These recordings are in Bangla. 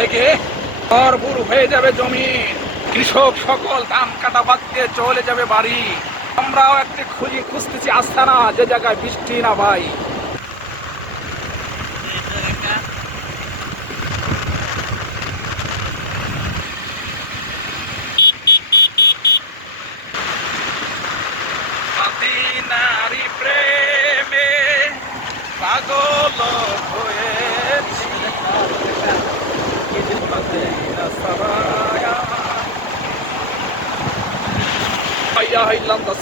থেকে ভরপুর হয়ে যাবে জমিন, কৃষক সকল ধান কাটা বাদ দিয়ে চলে যাবে বাড়ি। আমরাও একটা খুঁজতেছি আস্তানা, যে জায়গায় বৃষ্টি না ভাই। নারী প্রেমে পাগল হয়েছি,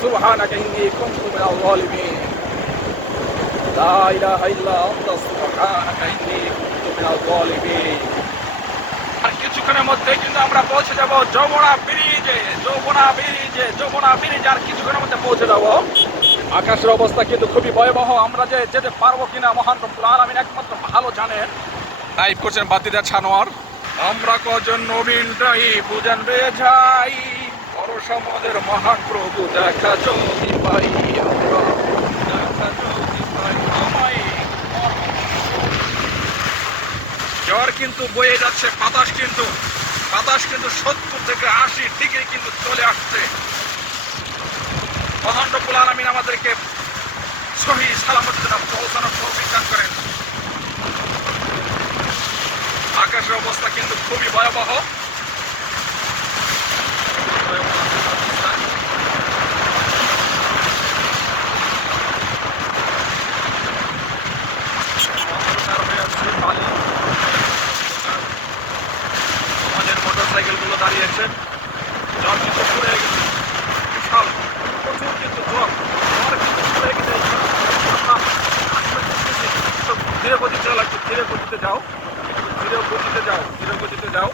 সুবহানাকা ইন্নী কুনতু মিনাল যালিমিন। লা ইলাহা ইল্লা আনতা সুবহানাকা ইন্নী কুনতু মিনাল যালিমিন। আর কিছুক্ষণের মধ্যে কিন্তু আমরা পৌঁছে যাব যমুনা ব্রিজে। আর কিছুক্ষণের মধ্যে পৌঁছে যাব। আকাশের অবস্থা কিন্তু খুবই ভয়াবহ। আমরা যে যেতে পারবো কিনা মহান রব্বুল আলামিন একমাত্র ভালো জানেন। লাইভ করছেন বাতিদা ছানোয়ার। আমরা কজন নবীনটাই বুঝান বেঝাই, বড় সমাজের মহান প্রভু দেখা যদি পাই, আমরা দেখা যদি পাই আমায়। ঝড় কিন্তু বয়ে যাচ্ছে, বাতাস কিন্তু 70 থেকে 80 ডিগ্রি কিন্তু চলে আসছে। মহান রব্বুল আলামিন আমাদেরকে সহি সালামতে পৌঁছানোর তৌফিক দান করেন। আকাশের অবস্থা কিন্তু খুবই ভয়াবহ। আমাদের মোটরসাইকেল গুলো দাঁড়িয়েছে, জল কিন্তু পড়ে গেছে, বিশাল প্রচুর কিন্তু জল কিন্তু পড়ে গেছে। ধীরে গতিতে লাগছে, ধীরে গতিতে যাও।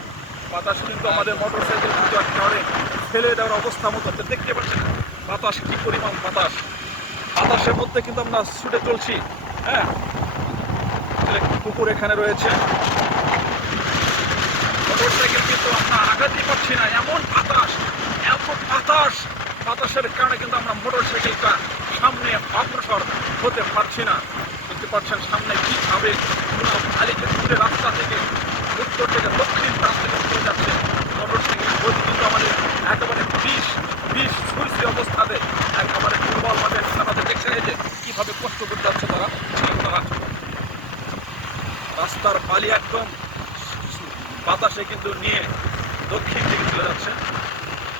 বাতাস কিন্তু আমাদের মোটরসাইকেল কিন্তু একেবারে ফেলে দেওয়ার অবস্থা মতো দেখতে পাচ্ছেন। বাতাস কি পরিমাণ বাতাসের মধ্যে কিন্তু আমরা ছুটে চলছি। হ্যাঁ, পুকুর এখানে রয়েছে, মোটরসাইকেল কিন্তু আমরা আগাতে পারছি না, এমন বাতাসের কারণে কিন্তু আমরা মোটরসাইকেলটা সামনে অগ্রসর হতে পারছি না। দেখতে পাচ্ছেন সামনে কিভাবে খালিতে ঘুরে রাস্তা থেকে উত্তর থেকে দক্ষিণ প্রান্তে চলে যাচ্ছে মোটরসাইকেল। গতি কিন্তু আমাদের একেবারে বিষ ছুরছি অবস্থাতে, একেবারে দুর্বল ভাবে আমাদের দেখছে যে কিভাবে কষ্ট করতে যাচ্ছে তারা। রাস্তার বালি একদম বাতাসে কিন্তু নিয়ে দক্ষিণ দিকে চলে যাচ্ছে।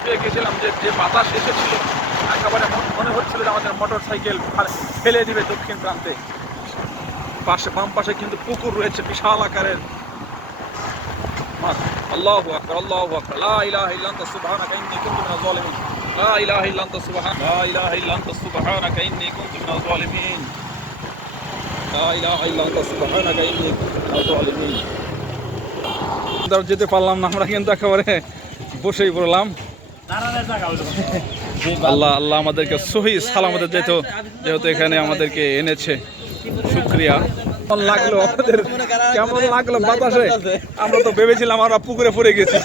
পেয়ে গেছিলাম যে বাতাস এসেছিল, একেবারে মনে হচ্ছিল যে আমাদের মোটরসাইকেল ফেলে দিবে দক্ষিণ প্রান্তে। বাম পাশে কিন্তু পুকুর রয়েছে বিশাল আকারের। আল্লাহু আকবার, আল্লাহু আকবার। লা ইলাহা ইল্লা আনতা সুবহানাকা ইন্নী কুনতু মিনাজ যালিমিন। লা ইলাহা ইল্লা আনতা সুবহানাকা ইন্নী কুনতু মিনাজ যালিমিন। লা ইলাহা ইল্লা আনতা সুবহানাকা ইন্নী কুনতু মিনাজ যালিমিন। যেতে পারলাম না, আমরা কিন্তু একেবারে বসেই পড়লাম। আল্লাহ আমাদেরকে সহি সালামতে যেহেতু এখানে আমাদেরকে এনেছে, শুকরিয়া। কেমন লাগলো বাতাসে? আমরা তো ভেবেছিলাম আমরা পুকুরে পড়ে গেছি।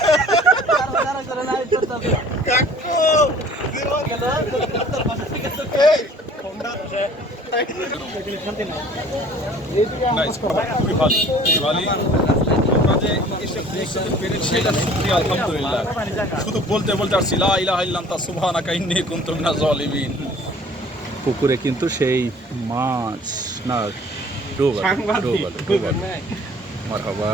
শুধু বলতে আসছি লা ইলাহা ইল্লা আনতা সুবহানাকা ইন্নী কুনতু মিনাজ যালিমিন। পুকুরে কিন্তু সেই মাছ না, ডোবা মারহাবা।